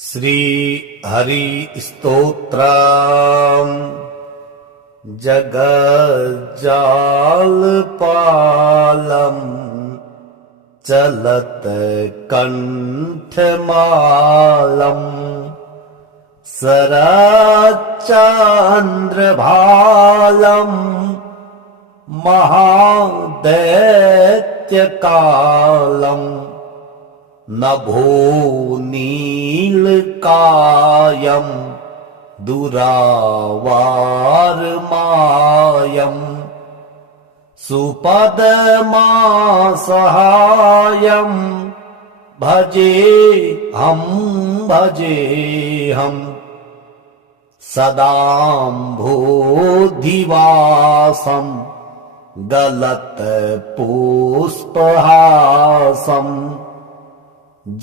श्री हरि स्तोत्रम् जगज्जालपालम् चलत कंठमालम् शरच्चन्द्रभालम् महादैत्यकालम् नभोनीलकायम् दुरावारमायम् सुपदमासहायम् भजेऽहम् सदाम्भोधिवासम् गलत्पुष्पहासम्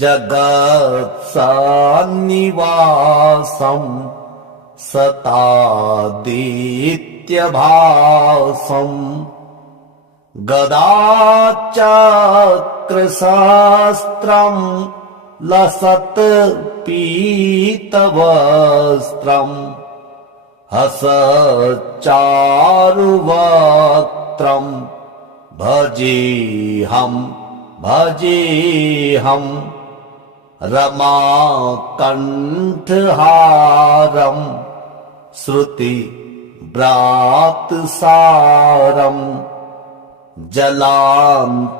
जगत्सन्निवासम् सतादित्यभासम् गदाचक्रशास्त्रम् लसत्पीतवस्त्रम् हसच्चारुवक्त्रम् भजेऽहम् रमाकण्ठहारम् श्रुतिव्रातसारम् जलान्तर्विहारम्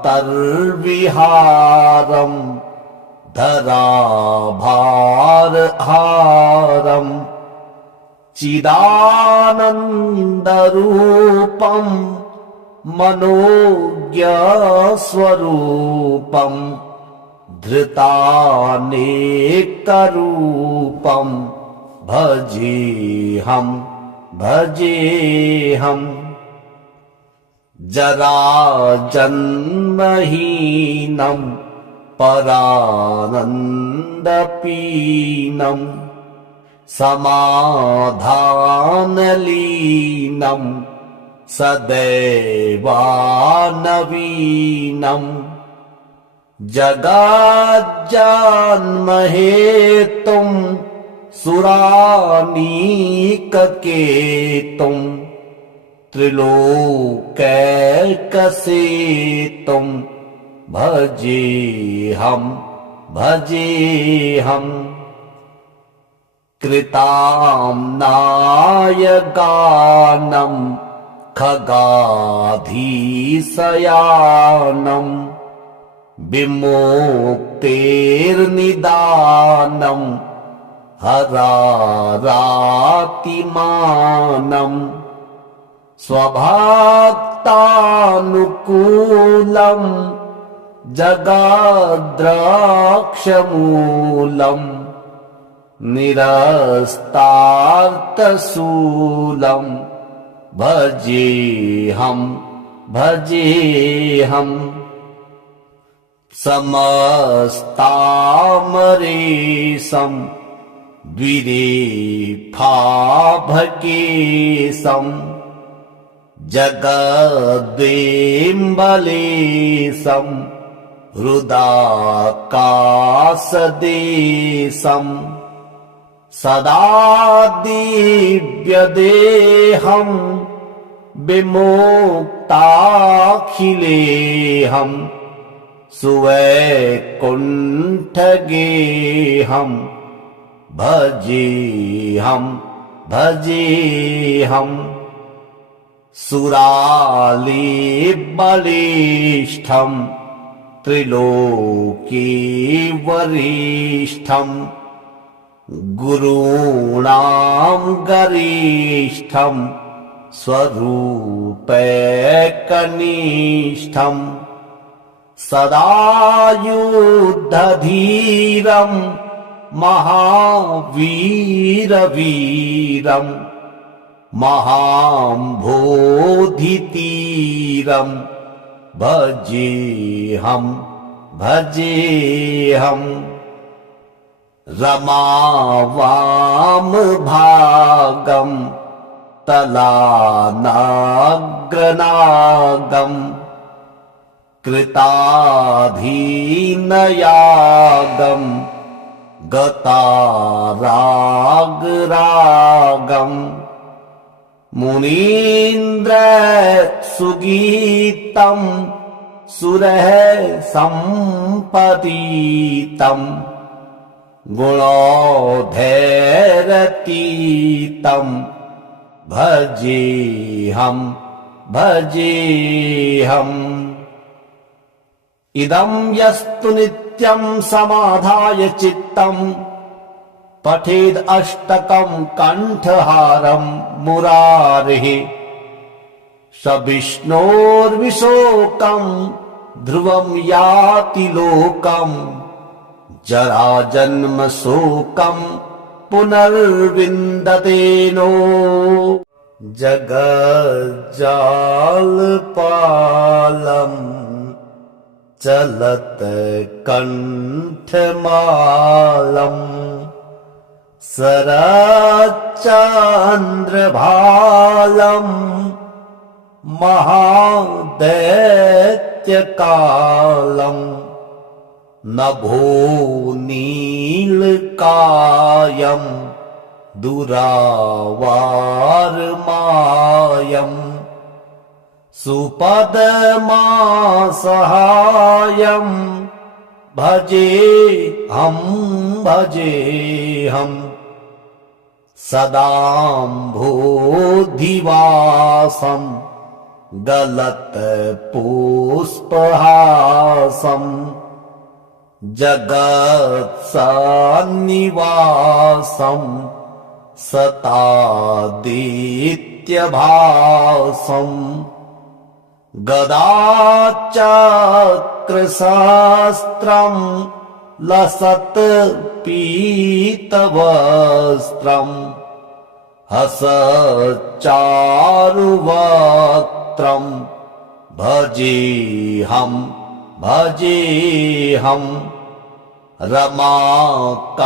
धराभारहारम् चिदानन्दरूपम् मनोज्ञस्वरूपम् धृतानेकरूपम् भजेऽहम् जराजन्महीनम् परानन्दपीनम् समाधानलीनम् सदैवानवीनम् जगज्जन्महेतुम् सुरानीककेतुम् त्रिलोकैकसेतुम् भजेऽहम् कृताम्नायगानम् खगाधीशयानम् विमुक्तेर्निदानम् हरारातिमानम् स्वभक्तानुकूलम् जगद्रक्षमूलम् निरस्तार्थशूलम् भजेऽहम् समस्तामरेशम् द्विरेफाभकेशम् जगद्वेम्बलेशम् हृदाकाशदेशम् सदा दिव्यदेहम् विमुक्ताखिलेऽहम् सुवैकुण्ठगेऽहम् भजेऽहम् सुरालेबलिष्ठम् त्रिलोकीवरिष्ठम् गुरूणाम् गरिष्ठम् स्वरूपैकनिष्ठम् सदा युद्धधीरम् महावीरवीरम् महाम्भोधितीरम् भजेऽहम् रमावामभागम् तलानाग्रनागम् कृताधीनयागम् गतारागरागम् मुनीन्द्रसुगीतम् सुरः सम्पदीतम् गुणोधैरतीतम् भजेऽहम् भजेऽहम्। इदं यस्तु नित्यं समाधाय चित्तम् पठेद् अष्टकं कण्ठहारं मुरारिः स विष्णोर्विशोकं ध्रुवं याति लोकम् जराजन्म शोकं पुनर्विन्दते नो। जगज्जालपालम् चलत कंठमालम् शरच्चन्द्रभालम् महादैत्यकालम् नभोनीलकायम् दुरावारमायम् सुपदमासहायम् भजेऽहम् सदाम्भोधिवासम् गलत्पुष्पहासम् जगत्सन्निवासम् सतादित्यभासम् गदाचक्रशास्त्रम् लसत्पीतवस्त्रम् हसच्चारुवक्त्रम् भजेऽहम् भजेऽहम् रमाकण्ठहारम्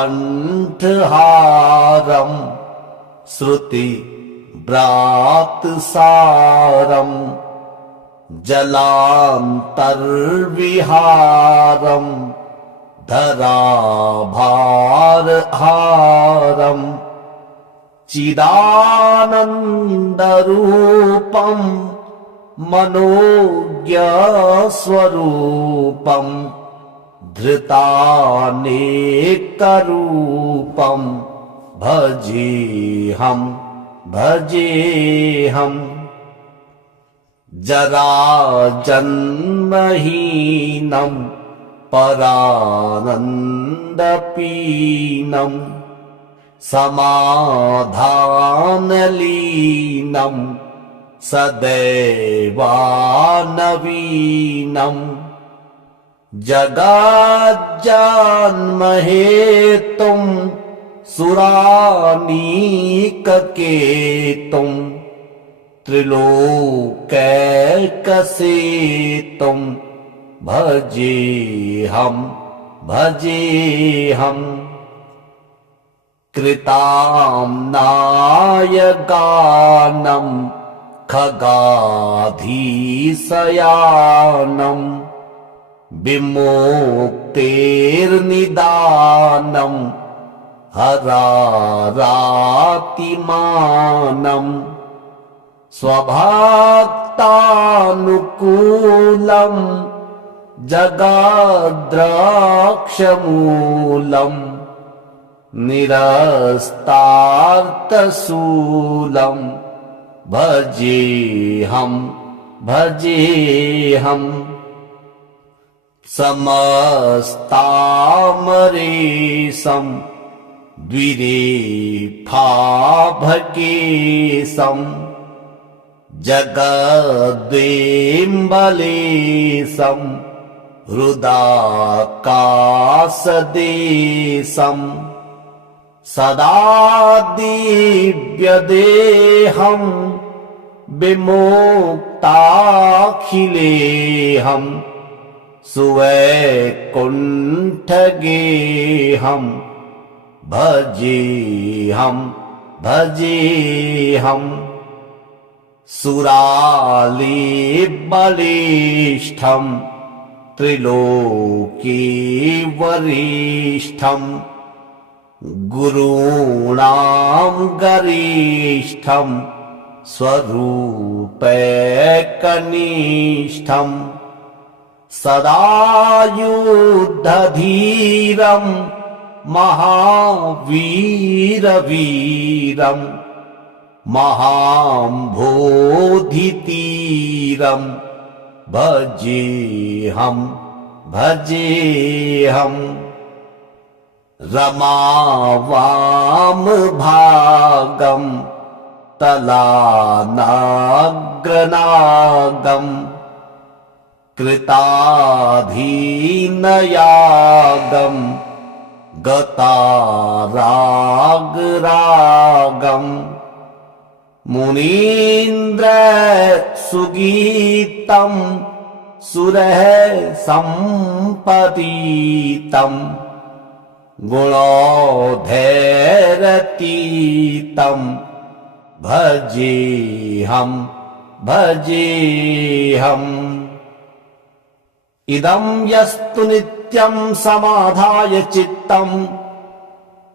श्रुतिव्रातसारम् जलान्तर्विहारम् धराभारहारम् चिदानन्दरूपम् मनोज्ञस्वरूपम् धृतानेकरूपम् भजेऽहम् भजेऽहम्। जराजन्महीनम् परानन्दपीनम् समाधानलीनम् सदैवानवीनम् जगज्जन्महेतुम् सुरानीककेतुम् त्रिलोकैकसेतुम् भजेऽहम् भजेऽहम्। कृताम्नायगानम् खगाधीशयानम् विमुक्तेर्निदानम् हरारातिमानम् स्वभक्तानुकूलम् जगद्रक्षमूलम् निरस्तार्थशूलम् भजेऽहम् भजेऽहम्। समस्तामरेशम् द्विरेफाभकेशम् जगद्वेम्बलेशम् हृदाकाशदेशम् सदा दिव्यदेहम् विमुक्ताखिलेऽहम् सुवैकुण्ठगेऽहम् भजेऽहम् भजेऽहम्। सुरालेबलिष्ठम् त्रिलोकीवरिष्ठम् गुरूणां गरिष्ठं स्वरूपैकनिष्ठं सदा युद्धधीरं महावीरवीरं महाम्भोधितीरं भजेऽहं भजेऽहम् रमावामभागं तलानाग्रनागं कृताधीनयागं गतारागरागं मुनीन्द्रसुगीतं सुरः सम्पदीतं गुणोधैरतीतं भजेऽहं भजेऽहम् इदं यस्तु नित्यं समाधाय चित्तं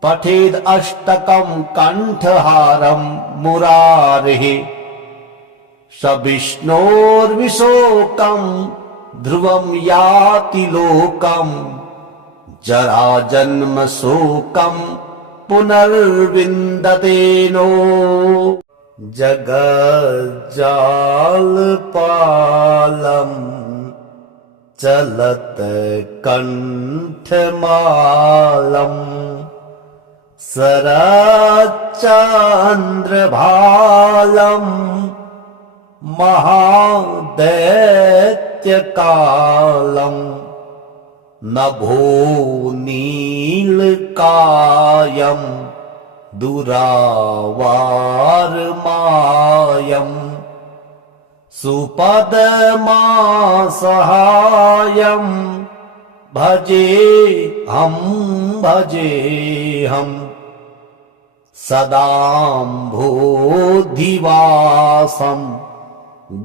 पठेद् अष्टकं कण्ठहारं मुरारेः स विष्णोर्विशोकं ध्रुवं याति लोकम् जराजन्म शोकं पुनर्विन्दते नो जगज्जालपालम् चलत्कण्ठमालम् शरच्चन्द्रभालम् महादैत्यकालम् नभोनीलकायं दुरावारमायं सुपदमासहायं भजेऽहं भजेऽहम् सदाम्भोधिवासं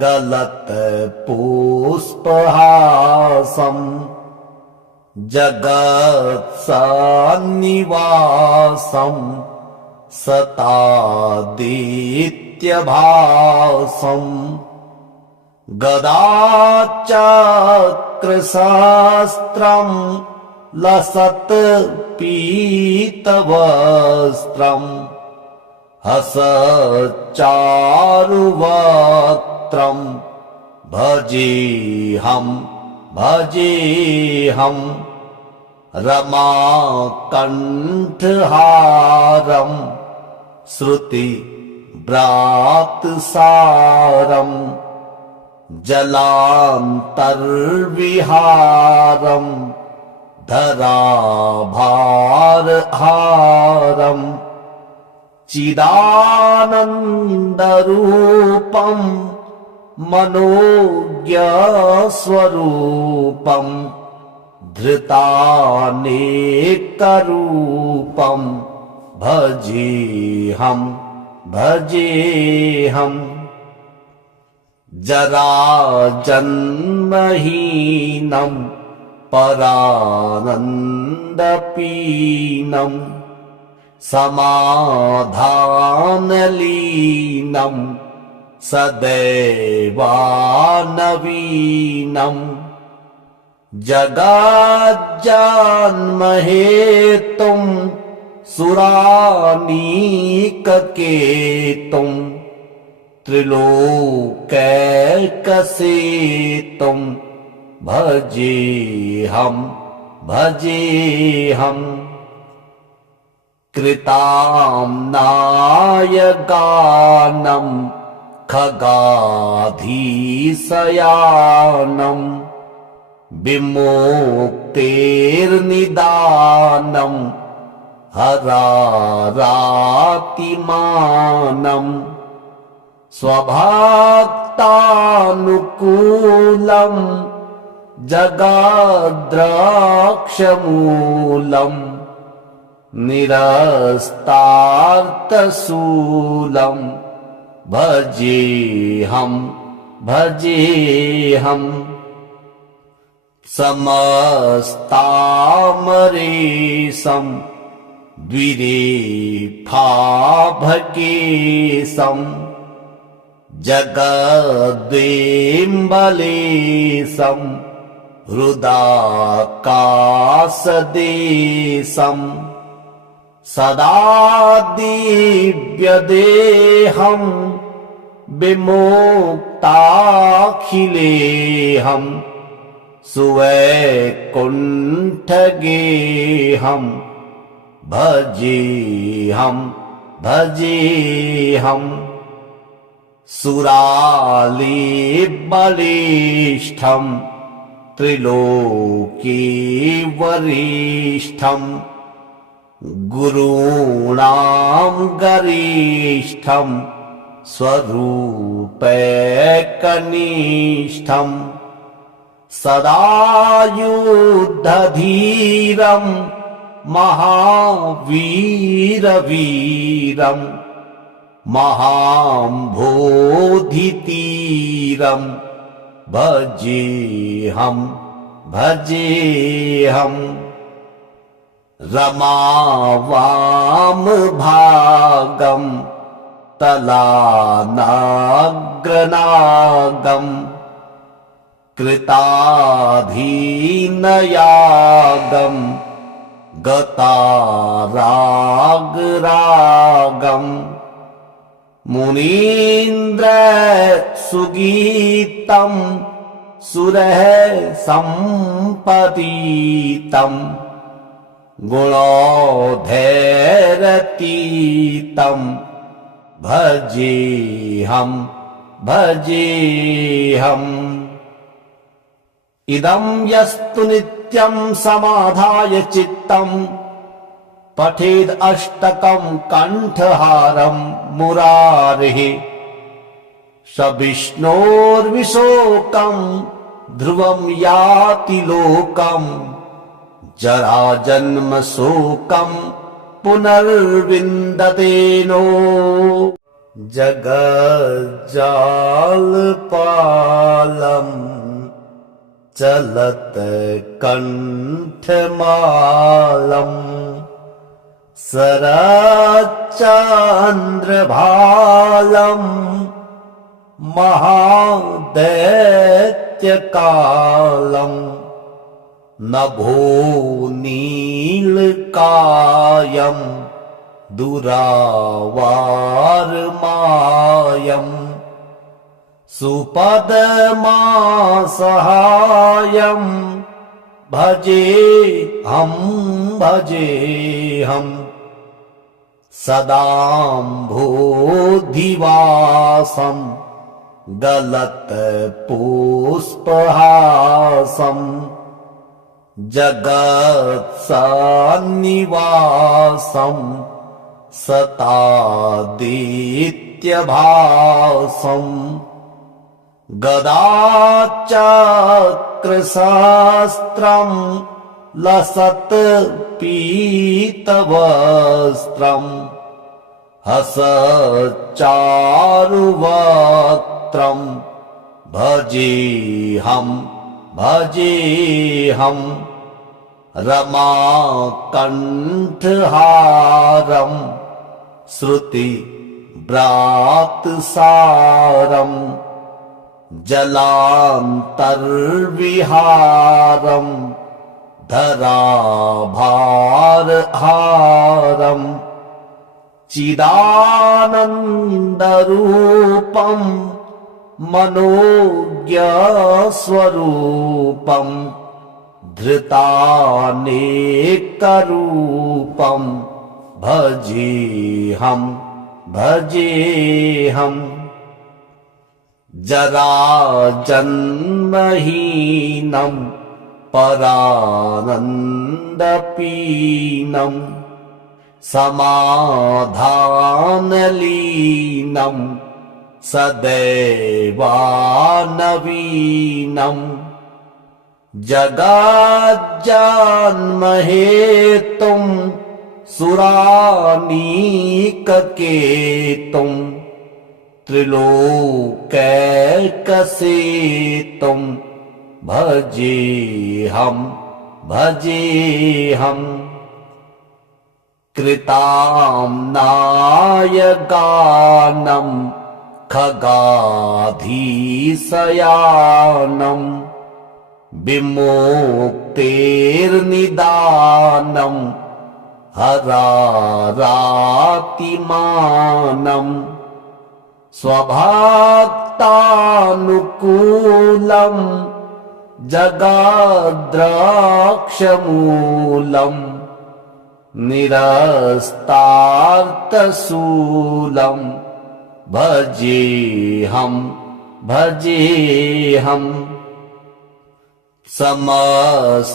गलत्पुष्पहासम् जगत्सन्निवासं सतादित्यभासं गदाचक्रशास्त्रं लसत्पीतवस्त्रं हसच्चारुवक्त्रं भजेऽहं भजेऽहम् रमाकण्ठहारं श्रुतिव्रातसारं जलान्तर्विहारं धराभारहारं चिदानन्दरूपं मनोज्ञस्वरूपं धृतानेकरूपं भजेऽहं भजेऽहम् जराजन्महीनं परानन्दपीनं समाधानलीनं सदैवानवीनं जगज्जन्महेतुं सुरानीककेतुं त्रिलोकैकसेतुं भजेऽहं भजेऽहम् कृताम्नायगानं खगाधीशयानं विमुक्तेर्निदानं हरारातिमानं स्वभक्तानुकूलं जगद्रक्षमूलं निरस्तार्थशूलं भजेऽहं भजेऽहम् समस्तामरेशं द्विरेफाभकेशम् जगद्वेम्बलेशम् हृदाकाशदेशम् सदा दिव्यदेहम् विमुक्ताखिलेऽहम् सुवैकुण्ठगेऽहम् भजेऽहम् भजेऽहम् सुरालेबलिष्ठम् त्रिलोकीवरिष्ठम् गुरूणां गरिष्ठम् स्वरूपैकनिष्ठम् सदा युद्धधीरम् महावीरवीरम् महाम्भोधितीरम् भजेऽहम् भजेऽहम् रमावामभागम् तलानाग्रनागम् कृताधीनयागम् गतारागरागम् मुनीन्द्रसुगीतम् सुरः सम्पदीतम् गुणोधैरतीतम् भजेऽहम् भजेऽहम् इदं यस्तु नित्यं समाधाय चित्तम् पठेद् अष्टकं कण्ठहारं मुरारेः स विष्णोर्विशोकं ध्रुवं याति लोकम् जराजन्म शोकं पुनर्विन्दते नो जगज्जालपालम् चलत कंठमालम् शरच्चन्द्रभालम् महादैत्यकालम् नभोनीलकायम् दुरावारमायम् सुपदमासहायम् भजेऽहम् सदाम्भोधिवासम् गलत्पुष्पहासम् जगत्सन्निवासम् सतादित्यभासम् गदाचक्रशास्त्रम् लसत्पीतवस्त्रम् हसच्चारुवक्त्रम् भजेऽहम् भजेऽहम् रमाकण्ठहारम् श्रुतिव्रातसारम् जलान्तर्विहारम् धराभारहारम् चिदानन्दरूपम् मनोज्ञस्वरूपम् धृतानेकरूपम् भजेऽहम् भजेऽहम् जराजन्महीनम् परानन्दपीनम् समाधानलीनम् सदैवानवीनम् जगज्जन्महेतुम् सुरानीककेतुम् त्रिलोकैकसेतुम् भजेऽहम् भजेऽहम् कृताम्नाय गानम् खगाधीशयानम् विमुक्तेर्निदानम् हरारातिमानम् स्वभक्तानुकूलम् जगाद्रक्षमूलम् निरस्तार्थशूलम् भजेऽहम् समस्तामरेशम्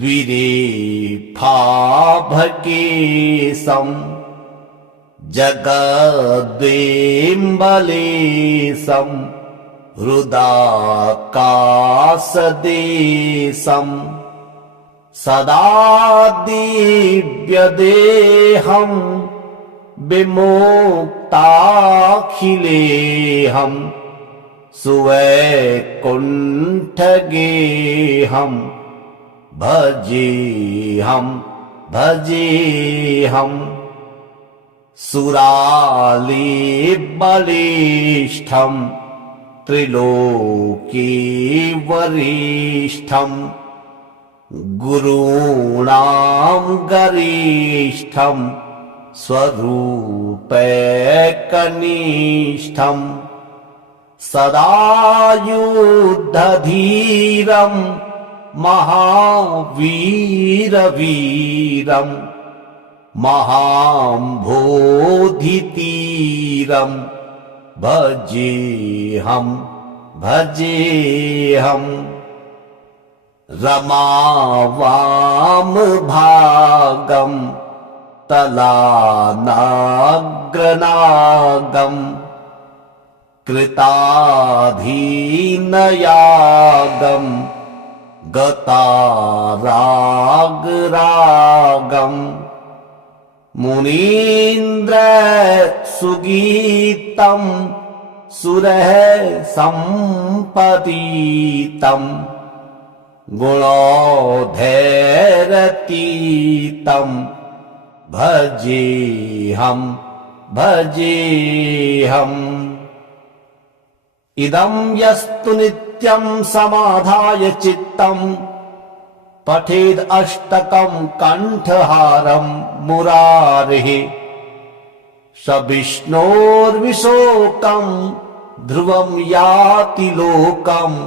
द्विरेफाभकेशम् जगद्वेम्बलेशम् हृदाकाशदेशम् सदा दिव्यदेहम् विमुक्ताखिलेऽहम् सुवैकुण्ठगेऽहम् भजेऽहम् सुरालेबलिष्ठम् त्रिलोकीवरिष्ठम् गुरूणाम् गरिष्ठम् स्वरूपैकनिष्ठम् सदा युद्धधीरम् महावीरवीरम् महाम्भोधितीरम् भजेऽहम् रमावामभागम् तलानाग्रनागम् कृताधीनयागम् गतारागरागम् मुनीन्द्रसुगीतम् सुरः सम्पदीतम् गुणोधैरतीतम् भजेऽहम् इदम् यस्तु नित्यम् समाधाय चित्तम् पठेद् अष्टकम् कण्ठहारम् मुरारिः स विष्णोर्विशोकम् ध्रुवम् याति लोकम्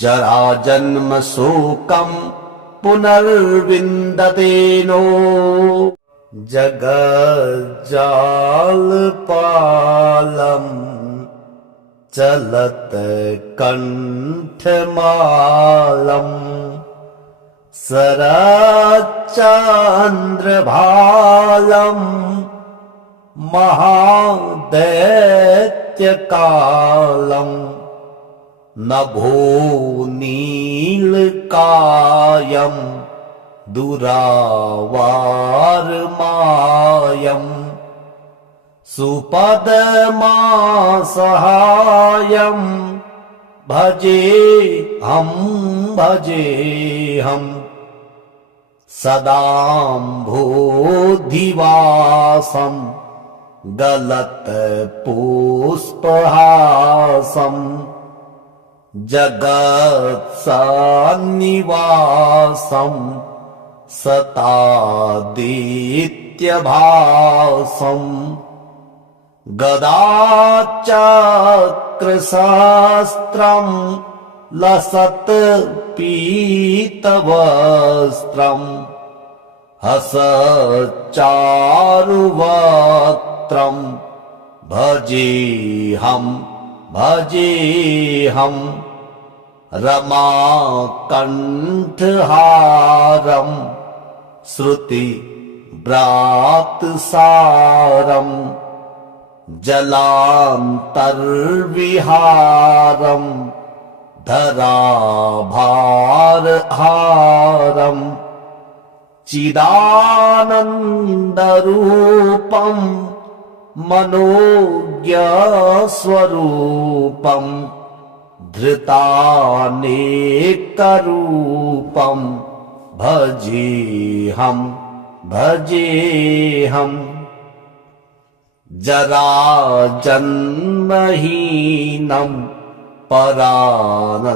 जराजन्म शोकम् पुनर्विन्दते नो जगज्जालपालम् चलत कण्ठमालम् शरच्चन्द्रभालम् महादैत्यकालम् नभोनीलकायम् दुरावारमायम् सुपदमासहायम् भजेऽहम् सदाम्भोधिवासम् गलत्पुष्पहासम् जगत्सन्निवासम् सतादित्यभासम् गदाचक्रशास्त्रम् लसत्पीतवस्त्रम् हसच्चारुवक्त्रम् भजेऽहम् रमाकण्ठहारम् श्रुतिव्रातसारम् जलान्तर्विहारम् धराभारहारम् चिदानन्दरूपम् मनोज्ञस्वरूपम् धृतानेकरूपम् भजेऽहं भजेऽहम् जराजन्महीनं परानन्दपीनं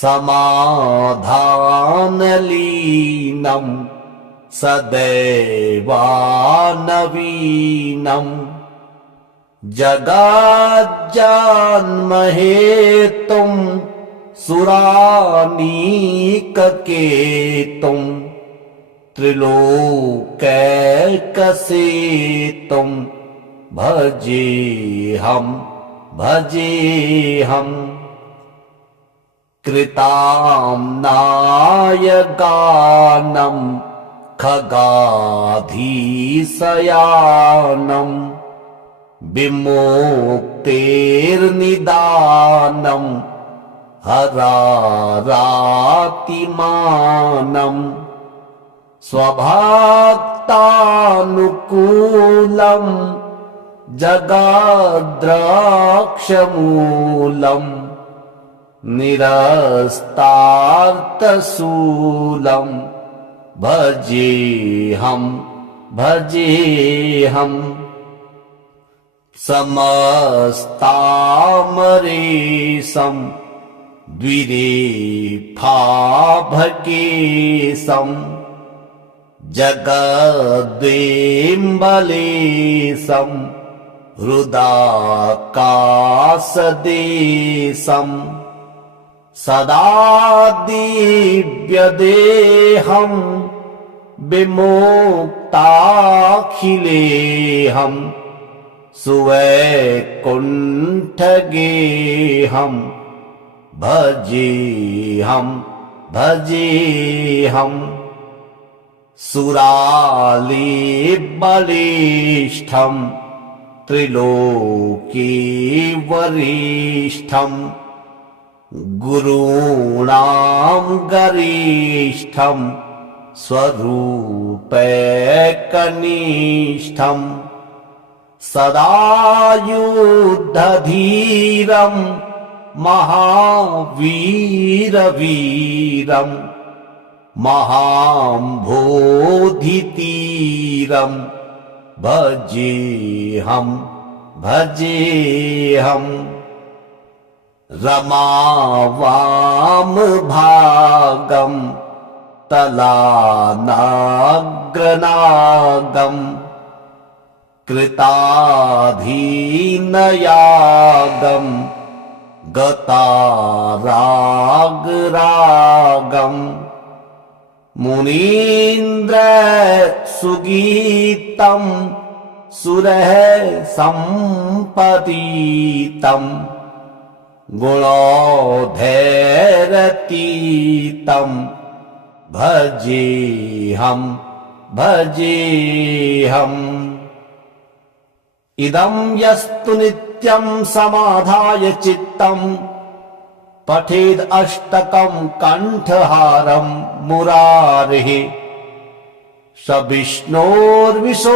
समाधानलीनं सदैवानवीनं जगज्जन्महेतुं सुरानीककेतुं त्रिलोकैकसेतुं भजेऽहं भजेऽहम् कृताम्नाय गानं खगाधीशयानं विमुक्तेर्निदानं हरारातिमानं स्वभक्तानुकूलं जगद्रक्षमूलं निरस्तार्थशूलं भजेऽहं भजेऽहम् समस्तामरेशं द्विरेफाभकेशं जगद्वेम्बलेशं हृदाकाशदेशं सदा दिव्यदेहं विमुक्ताखिलेऽहं सुवैकुण्ठगेऽहं भजेऽहं भजेऽहम् सुरालेबलिष्ठं त्रिलोकीवरिष्ठं गुरूणां गरिष्ठं स्वरूपैकनिष्ठं सदा युद्धधीरं महावीरवीरं महाम्भोधितीरं भजेऽहं भजेऽहम् रमावामभागं तलानाग्रनागं कृताधीनयागं गतारागरागं मुनीन्द्रसुगीतं सुरः सम्पतीतं गुणोधैरतीतं भजेऽहं भजेऽहम् इदं यस्तु नित्यं समाधाय चित्तं पठेद् अष्टकं कण्ठहारं मुरारेः स विष्णोर्विशोकं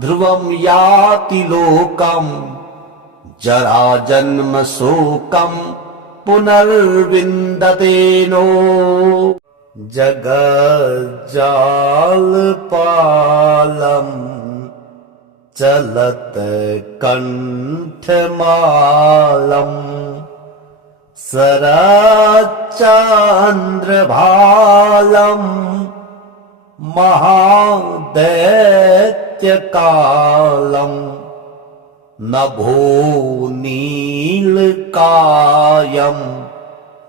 ध्रुवं याति लोकं जराजन्मशोकं पुनर्विन्दते नो जगज्जालपालम् चलत कंठमालम् शरच्चन्द्रभालम् महादैत्यकालम् नभोनीलकायम्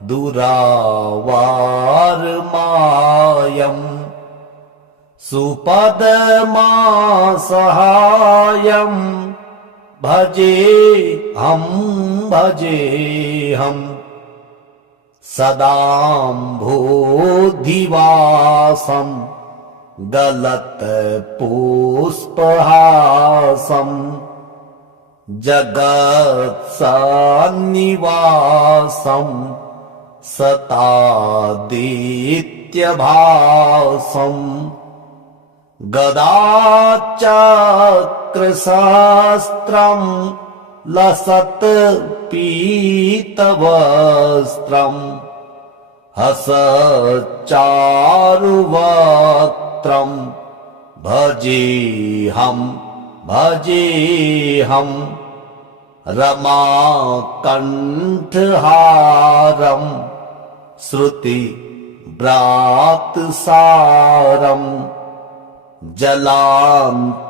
दुरावारमायम् सुपदमासहायम् भजेऽहं भजेऽहम् सदाम्भोधिवासम् गलत्पुष्पहासम् जगत्सन्निवासम् सतादित्यभासम् गदाचक्रशास्त्रम् लसत् पीतवस्त्रम् हसच्चारुवक्त्रम् भजेऽहम् रमाकण्ठहारम् श्रुतिव्रातसारम् जलान्तर्विहारम्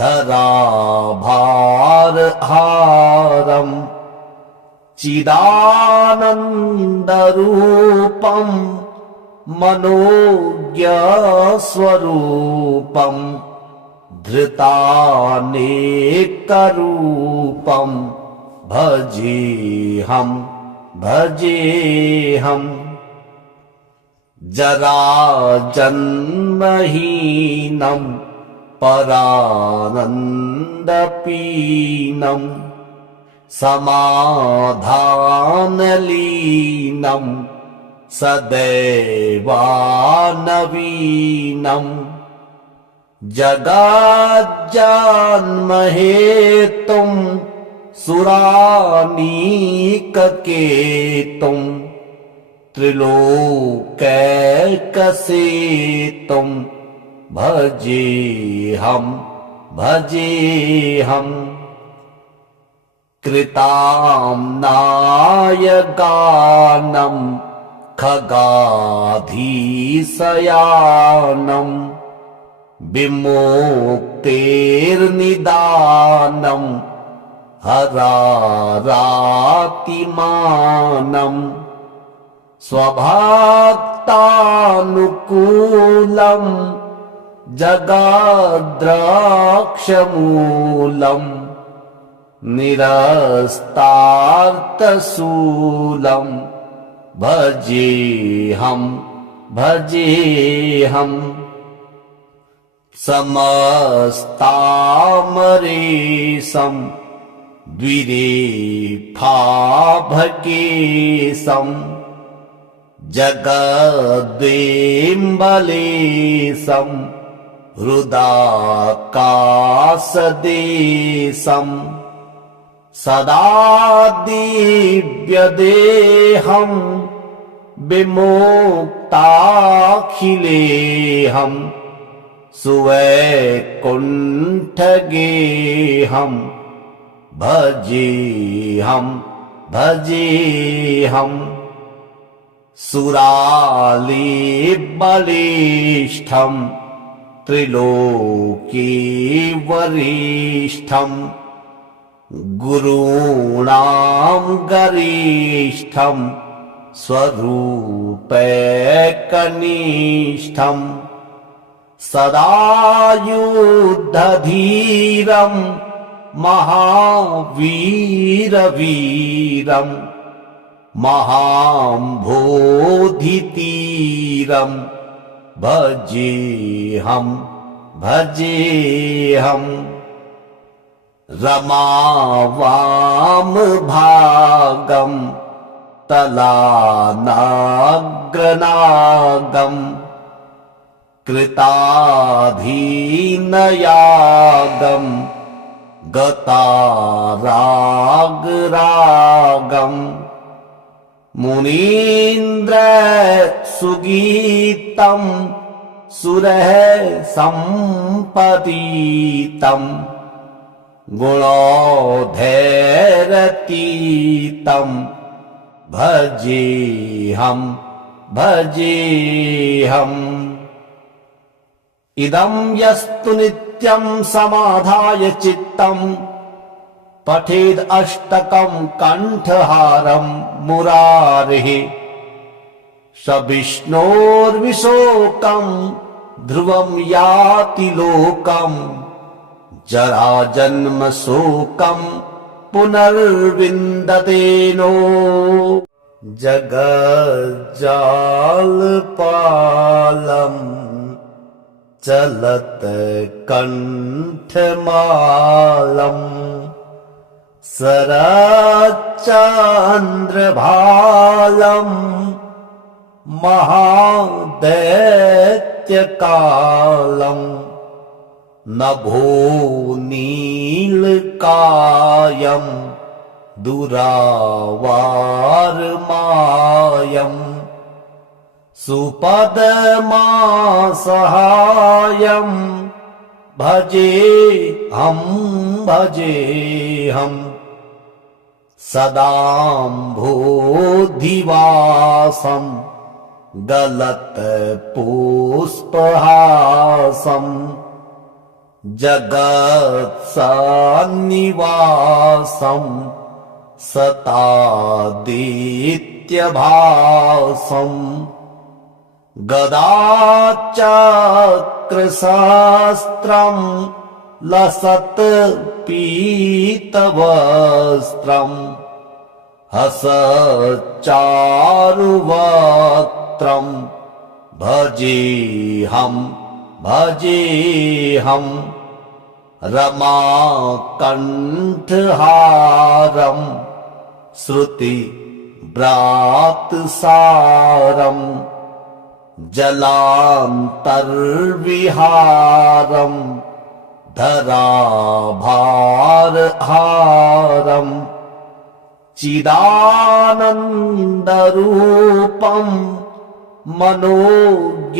धराभारहारम् चिदानन्दरूपम् मनोज्ञस्वरूपम् धृतानेकरूपम् भजेऽहम् जराजन्महीनम् परानन्दपीनम् समाधानलीनम् सदैवानवीनम् जगज्जन्महेतुम् सुरानीककेतुम् त्रिलोकैकसेतुम् भजेऽहम् कृताम्नाय गानम् खगाधीशयानम् विमुक्तेर्निदानम् हरारातिमानम् स्वभक्तानुकूलम् जगद्रक्षमूलम् निरस्तार्थशूलम् भजेऽहम् समस्तामरेशम् द्विरेफाभकेशम् जगद्वेम्बलेशम् हृदाकाशदेशम् सदा दिव्यदेहम् विमुक्ताखिलेऽहम् सुवैकुण्ठगेऽहम् भजेऽहम् सुरालेबलिष्ठम् त्रिलोकीवरिष्ठम् गुरूणां गरिष्ठम् स्वरूपैकनिष्ठम् सदा युद्धधीरम् महावीरवीरम् महाम्भोधितीरम् भजेऽहम् रमावामभागम् तलानाग्रनागम् कृताधीनयागम् गतारागरागम् मुनीन्द्रसुगीतम् सुरः सम्पदीतम् गुणोधैरतीतम् भजेऽहम् इदं यस्तु नित्यं समाधाय चित्तम् पठेद् अष्टकं कण्ठहारं मुरारिः स विष्णोर्विशोकं ध्रुवं याति लोकम् जराजन्म शोकं पुनर्विन्दते नो जगज्जालपालम् चलत कंठमालम् शरच्चन्द्रभालम् महादैत्यकालम् नभो नीलकायं दुरावारमायं सुपदमासहायं भजेऽहं सदाम्भोधिवासं गलत्पुष्पहासं जगत्सन्निवासं सतादित्यभासं गदाचक्रशस्त्रं लसत्पीतवस्त्रं हसच्चारुवक्त्रं भजेऽहं रमाकण्ठहारं श्रुतिव्रातसारं जलान्तर्विहारं धराभारहारं चिदानन्दरूपं मनोज्ञस्वरूपं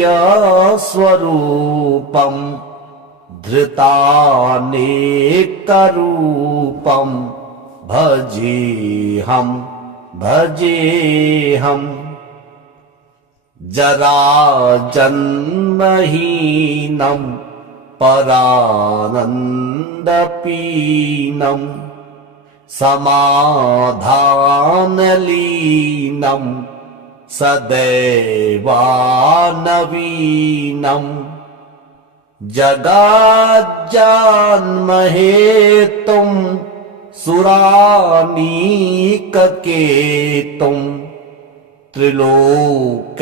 धृतानेकरूपं भजेऽहं जराजन्महीनं परानन्दपीनं समाधानलीनं सदैवानवीनं जगज्जन्महेतुं सुरानीककेतुं त्रिलोकैकसेतुं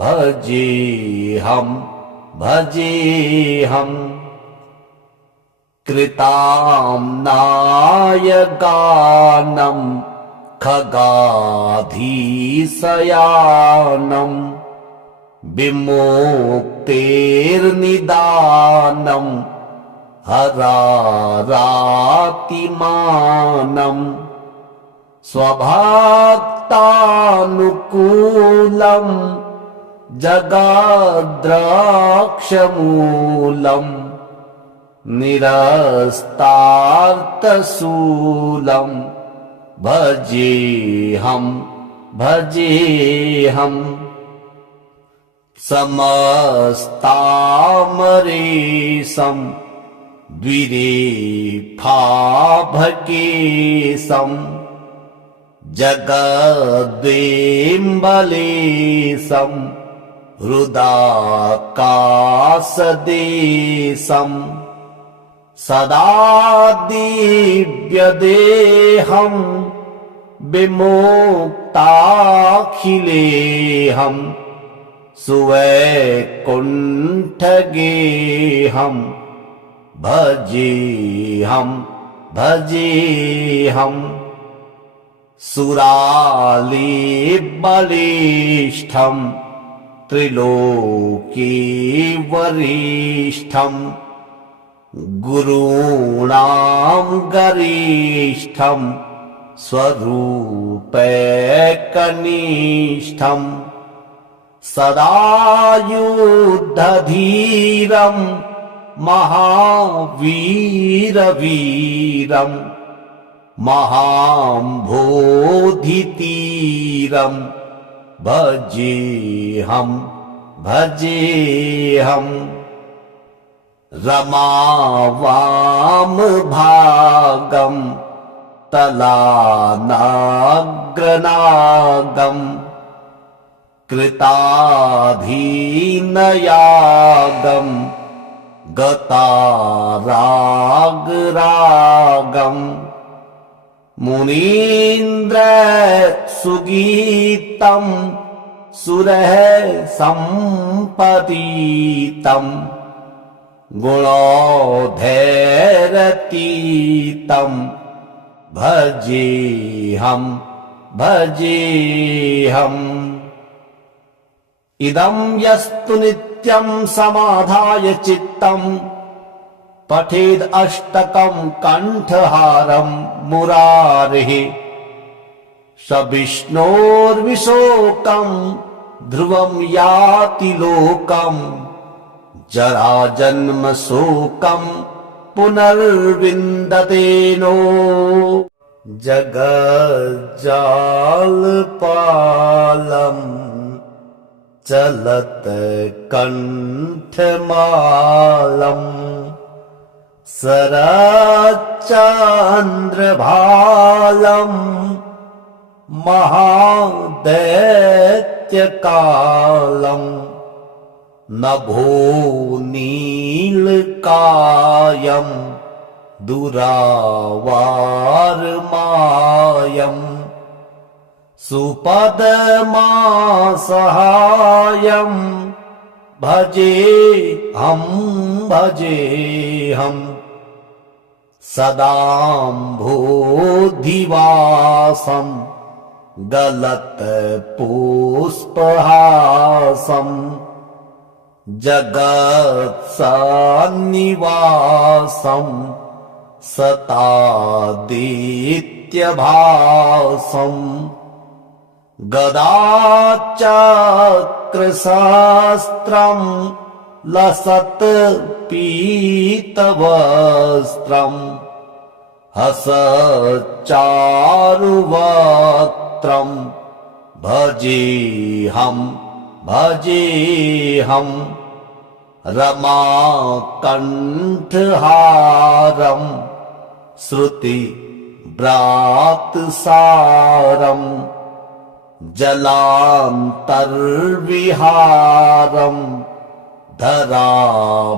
भजेऽहं कृताम्नाय गानं खगाधीशयानं विमुक्तेर्निदानं हरारातिमानं स्वभक्तानुकूलं जगद्रक्षमूलं निरस्तार्थशूलं भजेऽहं समस्तामरेशं द्विरेफाभकेशं जगद्वेम्बलेशं हृदाकाशदेशं सदा दिव्यदेहं विमुक्ताखिलेऽहं सुवैकुण्ठगेऽहं भजेऽहं सुरालेबलिष्ठं त्रिलोकीवरिष्ठं गुरूणां गरिष्ठं स्वरूपैकनिष्ठं सदा युद्धधीरं महावीरवीरं महाम्भोधितीरं भजेऽहं रमावामभागं तलानाग्रनागं कृताधीनयागं गतारागरागं मुनीन्द्रसुगीतं सुरः सम्पदीतं गुणोधैरतीतं भजेऽहम् इदं यस्तु नित्यं नित्यं समाधाय चित्तम् पठेद् अष्टकं कण्ठहारं मुरारेः स विष्णोर्विशोकं ध्रुवं याति लोकम् जराजन्म शोकं पुनर्विन्दते नो जगज्जालपालम् चलत कण्ठमालम् शरच्चन्द्रभालम् महादैत्यकालम् नभो नीलकायम् दुरावारमायम् सुपदमासहायम् भजेऽहम् सदाम्भोधिवासम् गलत्पुष्पहासम् जगत्सन्निवासम् सतादित्यभासम् गदाचक्रशास्त्रम् लसत्पीतवस्त्रम् हसच्चारुवक्त्रम् भजेऽहम् रमाकण्ठहारम् श्रुतिव्रातसारम् जलान्तर्विहारम् धराभारहारम्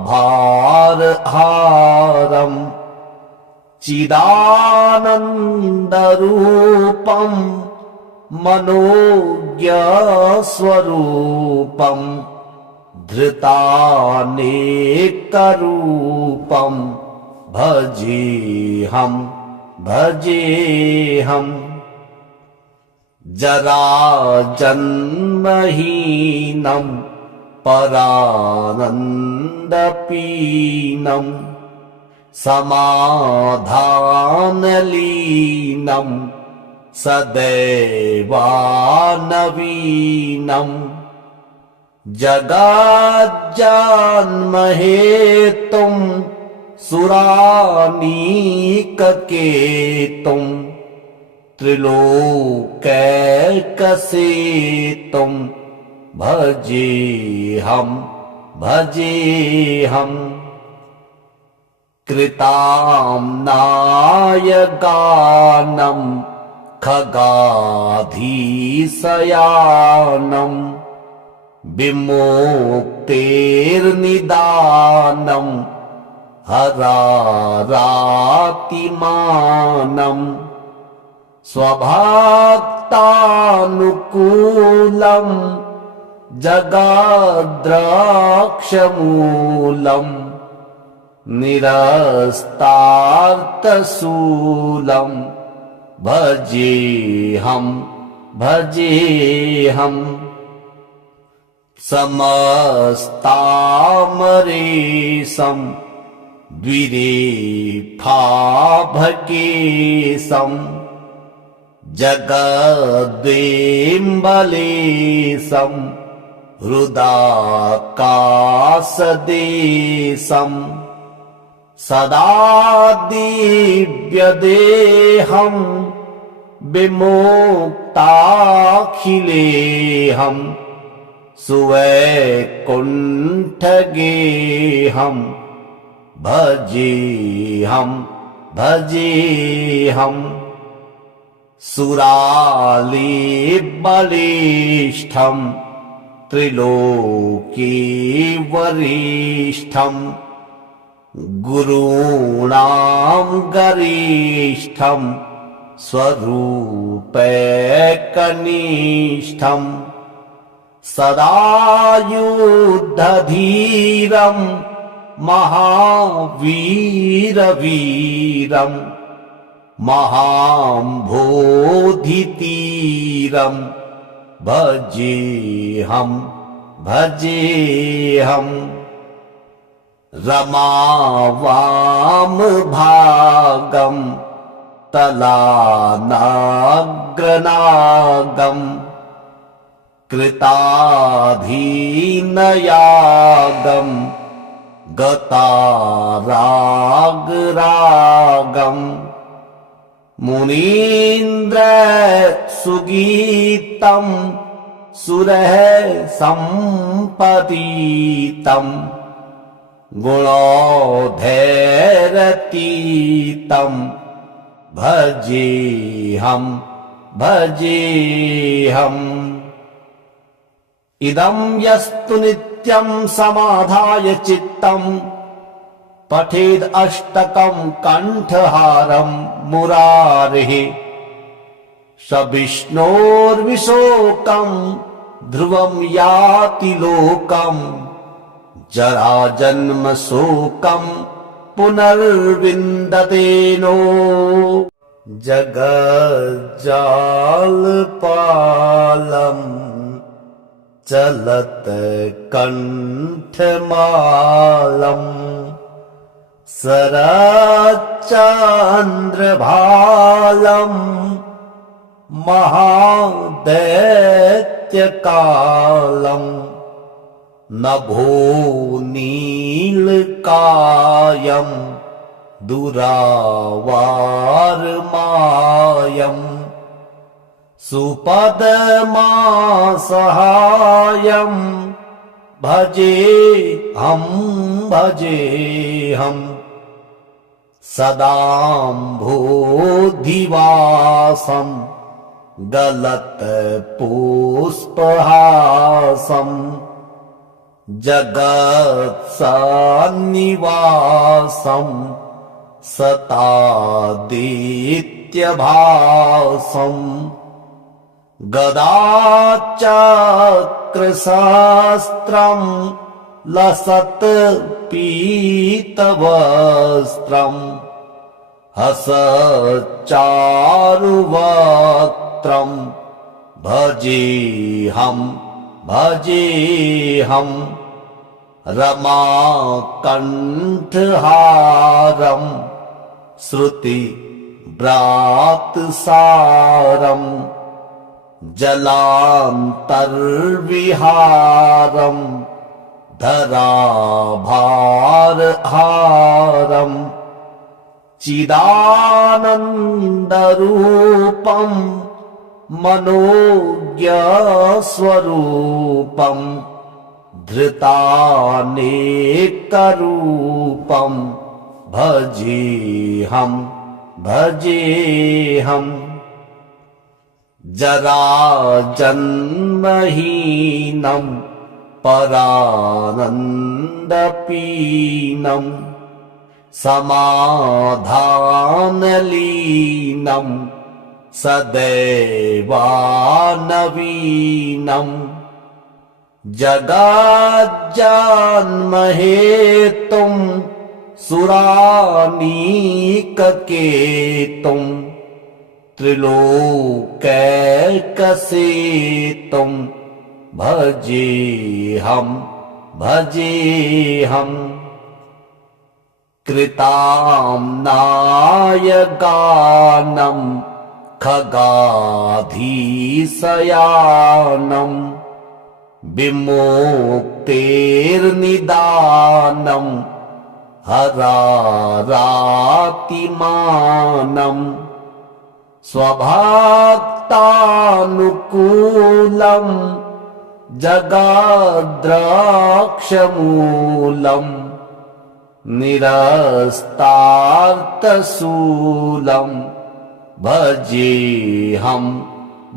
चिदानन्दरूपम् मनोज्ञस्वरूपम् धृतानेकरूपम् भजेऽहम् जराजन्महीनम् परानन्दपीनम् समाधानलीनम् सदैवानवीनम् जगज्जन्महेतुम् सुरानीककेतुम् त्रिलोकैकसेतुम् भजेऽहम् कृताम्नाय गानम् खगाधीशयानम् विमुक्तेर्निदानम् हरारातिमानम् स्वभक्तानुकूलम् जगद्रक्षमूलम् निरस्तार्थशूलम् भजेऽहम् समस्तामरेशम् द्विरेफाभकेशम् जगद्वेम्बलेशम् हृदाकाशदेशम् सदा दिव्यदेहम् विमुक्ताखिलेऽहम् सुवैकुण्ठगेऽहम् भजेऽहम् सुरालेबलिष्ठम् त्रिलोकीवरिष्ठम् गुरूणां गरिष्ठम् स्वरूपैकनिष्ठम् सदा युद्धधीरम् महावीरवीरम् महाम्भोधितीरम् भजेऽहम् रमावामभागम् तलानाग्रनागम् कृताधीनयागम् गतारागरागम् मुनीन्द्रसुगीतम् सुरः सम्पतीतम् गुणोधैरतीतम् भजेऽहम् भजेऽहम् इदं यस्तु नित्यं समाधाय चित्तम् पठेद् अष्टकं कण्ठहारं मुरारेः स विष्णोर्विशोकं ध्रुवं याति लोकम् जराजन्म शोकं पुनर्विन्दतेनो जगज्जालपालम् चलत कंठमालम् शरच्चन्द्रभालम् महादैत्यकालम् नभो नीलकायम् दुरावारमायम् सुपदमासहायम् भजेऽहम् सदाम्भोधिवासम् गलत्पुष्पहासम् जगत्सन्निवासम् सतादित्यभासम् गदाचक्रशास्त्रम् लसत्पीतवस्त्रम् हसच्चारुवक्त्रम् भजेऽहम् रमाकण्ठहारम् श्रुतिव्रातसारम् जलान्तर्विहारम् धराभारहारम् चिदानन्दरूपम् मनोज्ञस्वरूपम् धृतानेकरूपम् भजेऽहम् जराजन्महीनम् परानन्दपीनम् समाधानलीनम् सदैवानवीनम् जगज्जन्महेतुम् सुरानीककेतुम् त्रिलोकैकसेतुम् भजेऽहम् कृताम्नायगानम् खगाधीशयानम् विमुक्तेर्निदानम् हरारातिमानम् स्वभक्तानुकूलम् जगद्रक्षमूलम् निरस्तार्थशूलम्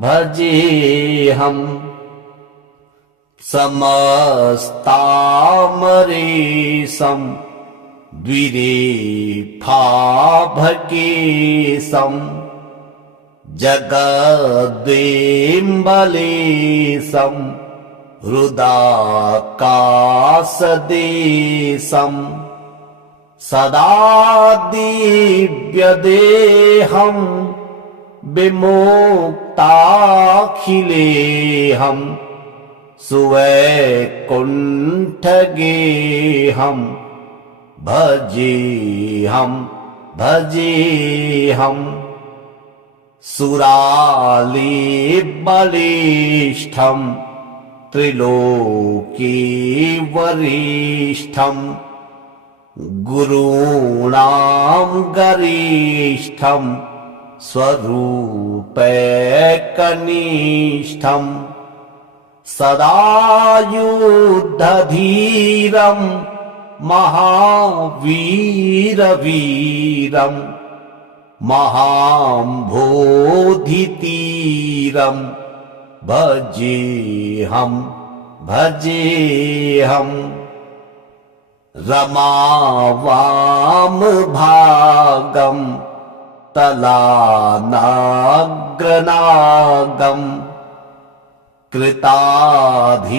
भजेऽहम् समस्तामरेशम् द्विरेफाभकेशम् जगद्वेम्बलेशम् हृदाकाशदेशम् सदा दिव्यदेहम् विमुक्ताखिलेऽहम् सुवैकुण्ठगेहं भजेऽहं भजेऽहम् सुरालिबलिष्ठं त्रिलोकीवरिष्ठं गुरूणां गरिष्ठं स्वरूपैकनिष्ठं सदा युद्धधीरं महावीरवीरं महाम्भोधितीरं भजेऽहं भजेऽहम् रमावामभागं तलानाग्रनागं कृताधीनयागं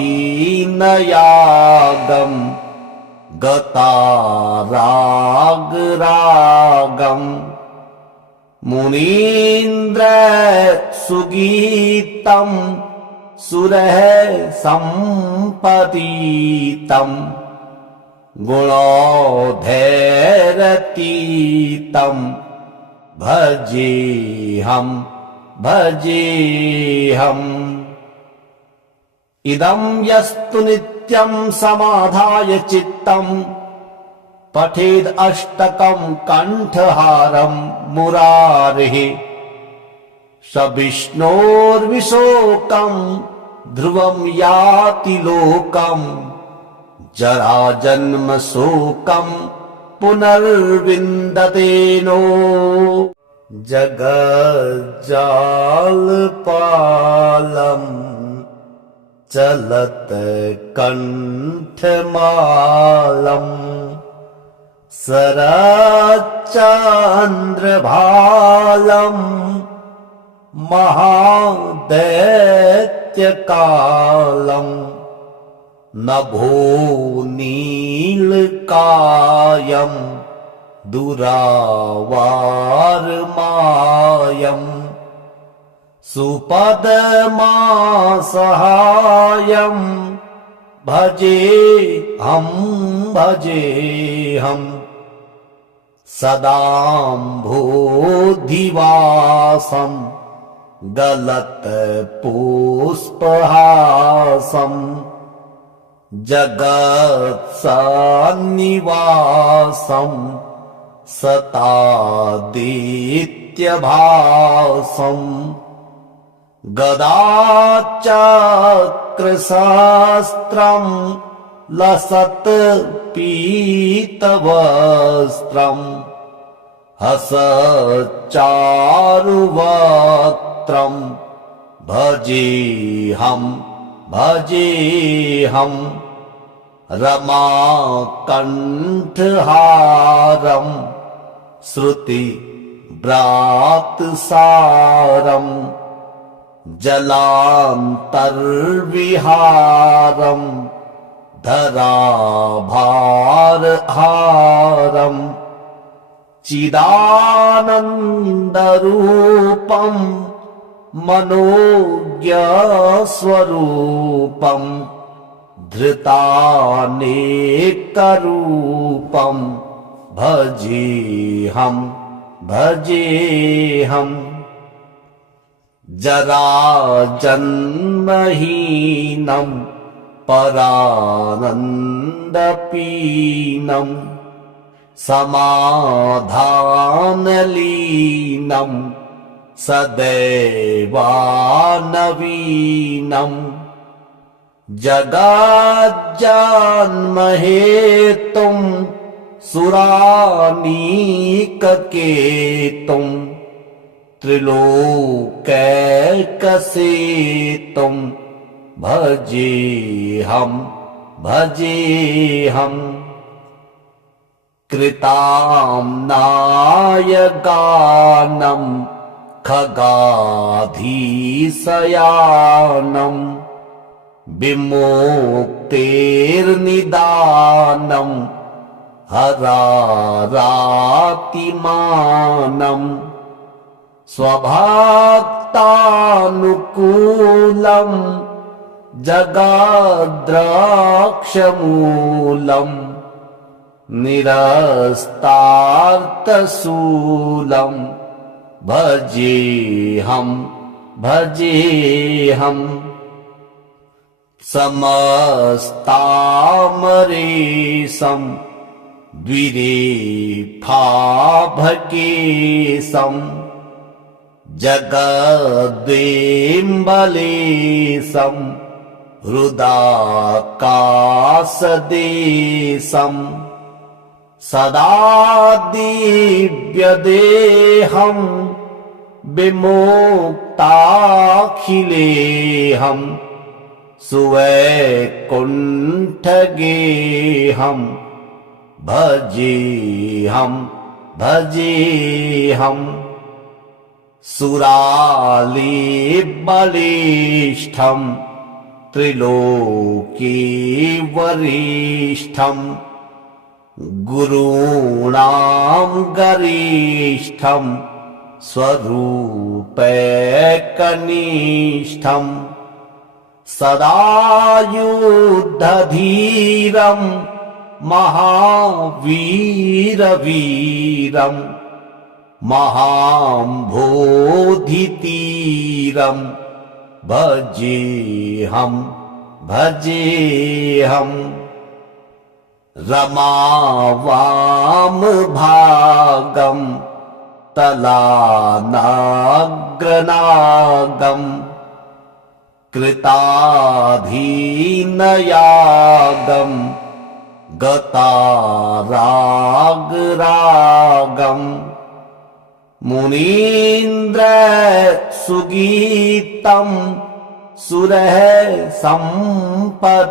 गतारागरागं मुनीन्द्रसुगीतं सुरः सम्पदीतं गुणोधैरतीतं भजेऽहं भजेऽहम् इदं यस्तु नित्यं समाधाय चित्तं पठेद् अष्टकं कण्ठहारं मुरारेः स विष्णोर्विशोकं ध्रुवं याति लोकम् जराजन्म शोकं पुनर्विन्दतेनो जगज्जालपालं चलत्कण्ठमालं शरच्चन्द्रभालं महादैत्यकालम् नभो नीलकायं दुरावारमायं सुपदमासहायं भजेऽहं भजेऽहम् सदाम्भोधिवासं गलत्पुष्पहासं जगत्सन्निवासं सतादित्यभासं गदाचक्रशस्त्रं लसत्पीतवस्त्रं हसच्चारुवक्त्रं भजेऽहं भजेऽहम् रमाकण्ठहारं श्रुतिव्रातसारं जलान्तर्विहारं धराभारहारं चिदानन्दरूपं मनोज्ञस्वरूपं धृतानेकरूपं भजेऽहं भजेऽहम् जराजन्महीनं परानन्दपीनं समाधानलीनं सदैवानवीनं जगज्जन्महेतुं सुरानीककेतुं त्रिलोकैकसेतुं भजेऽहं भजेऽहम् कृताम्नायगानं खगाधीशयानं विमुक्तेर्निदानं हरारातिमानं स्वभक्तानुकूलं जगाद्राक्षमूलम् निरस्तार्थशूलम् भजेऽहम् समस्तामरेशम् द्विरेफाभकेशम् जगद्वेम्बलेशम् हृदाकाशदेशम् सदा दिव्यदेहम् विमुक्ताखिलेऽहम् सुवैकुण्ठगेऽहम् भजेऽहम् सुरालेबलिष्ठम् त्रिलोकीवरिष्ठम् गुरूणां गरिष्ठम् स्वरूपैकनिष्ठम् सदा युद्धधीरम् महावीरवीरम् महाम्भोधितीरम् भजेऽहम् रमावामभागम् तलानाग्रनागम् कृताधीनयागम् गतारागरागम् मुनीन्द्रसुगीतम् सुरः सम्पतीतम्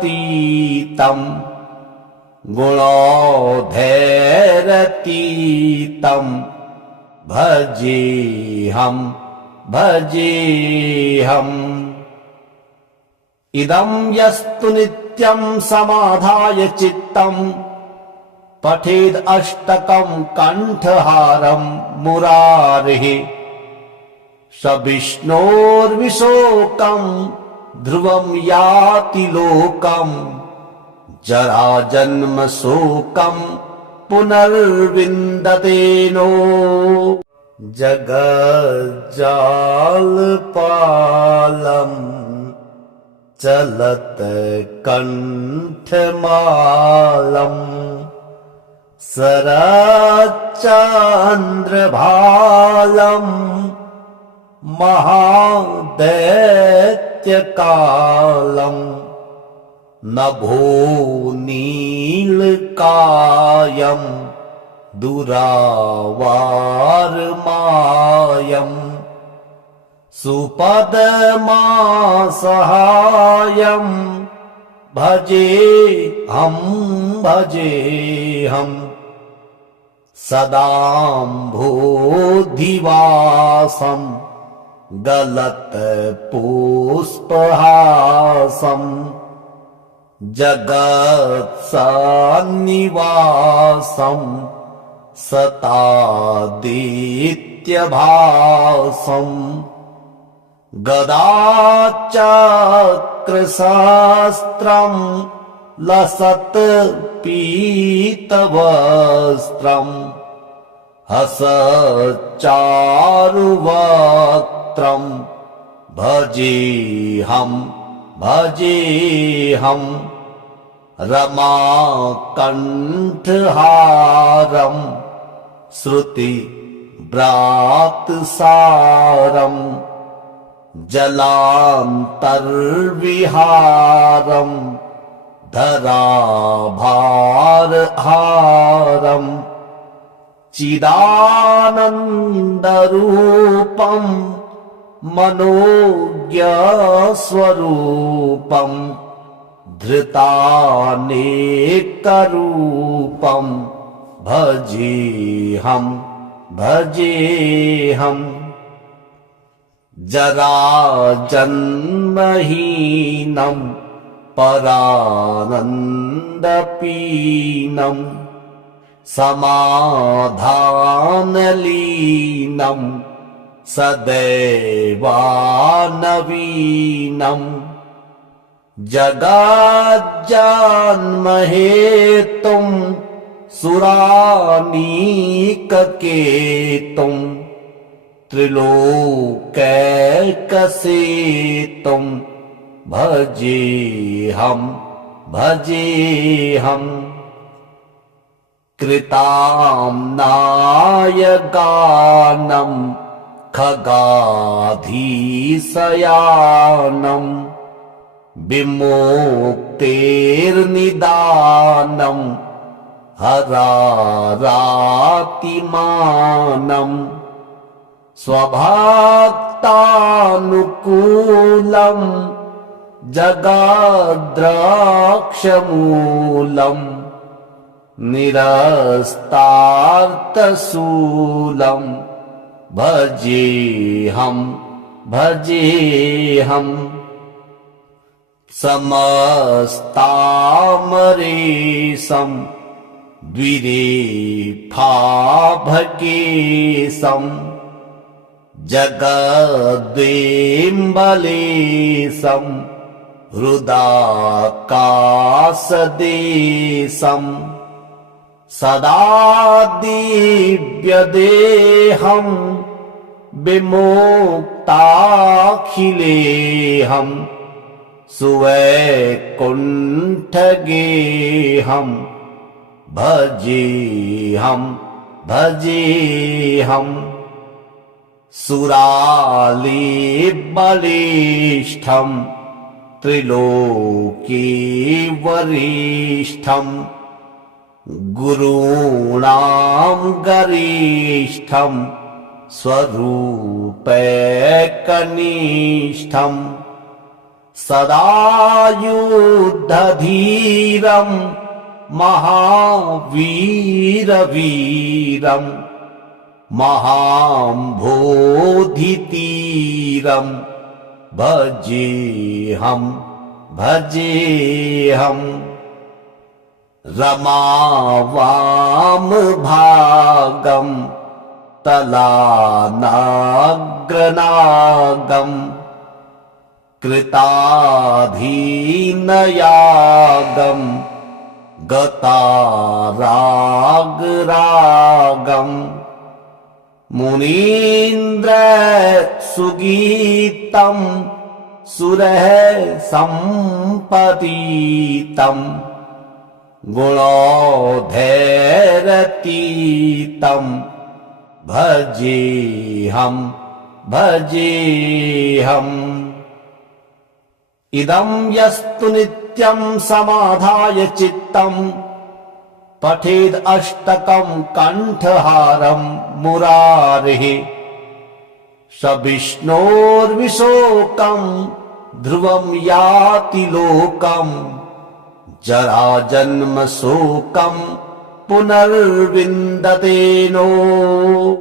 गुणोधैरतीतम् भजेऽहम् इदं यस्तु नित्यं समाधाय चित्तम् पठेद् अष्टकं कण्ठहारं मुरारिः स विष्णोर्विशोकं ध्रुवं याति लोकम् जराजन्म शोकं पुनर्विन्दतेनो जगज्जालपालम् चलत कंठमालम् शरच्चन्द्रभालम् महादैत्यकालम् नभो नीलकायम् दुरावारमायम् सुपदमासहायम् भजेऽहम् सदाम्भोधिवासम् गलत्पुष्पहासम् जगत्सन्निवासम् सतादित्यभासम् गदाचक्रशास्त्रम् लसत्पीतवस्त्रम् हसच्चारुवक्त्रम् भजेऽहम् रमाकण्ठहारम् श्रुतिव्रातसारम् जलान्तर्विहारम् धराभारहारम् चिदानन्दरूपम् मनोज्ञस्वरूपम् धृतानेकरूपम् भजेऽहम् जराजन्महीनम् परानन्दपीनम् समाधानलीनम् सदैवानवीनम् जगज्जन्महेतुं सुरानीककेतुं त्रिलोकैकसेतुं भजेऽहं भजेऽहम् कृताम्नाय गानं खगाधीशयानं विमुक्तेर्निदानं हरारातिमानं स्वभक्तानुकूलं जगद्रक्षमूलम् निरस्तार्थशूलं भजेऽहं भजेऽहम् समस्तामरेशं द्विरेफाभकेशं जगद्वेम्बलेशं हृदाकाशदेशं सदा दिव्यदेहं विमुक्ताखिलेऽहं सुवैकुण्ठगेऽहं भजेऽहं भजेऽहम् सुरालेबलिष्ठं त्रिलोकीवरिष्ठं गुरूणां गरिष्ठं स्वरूपैकनिष्ठं सदा युद्धधीरं महावीरवीरं महाम्भोधितीरं भजेऽहं भजेऽहम् रमावामभागं तलानाग्रनागं कृताधीनयागं गतारागरागं मुनीन्द्रसुगीतं सुरः सम्पतीतं गुणोधैरतीतं भजेऽहं भजेऽहम् इदं यस्तु नित्यं समाधाय चित्तं पठेद् अष्टकं कण्ठहारं मुरारेः स विष्णोर्विशोकं ध्रुवं याति लोकं जराजन्म शोकं पुनर्विन्दते नो।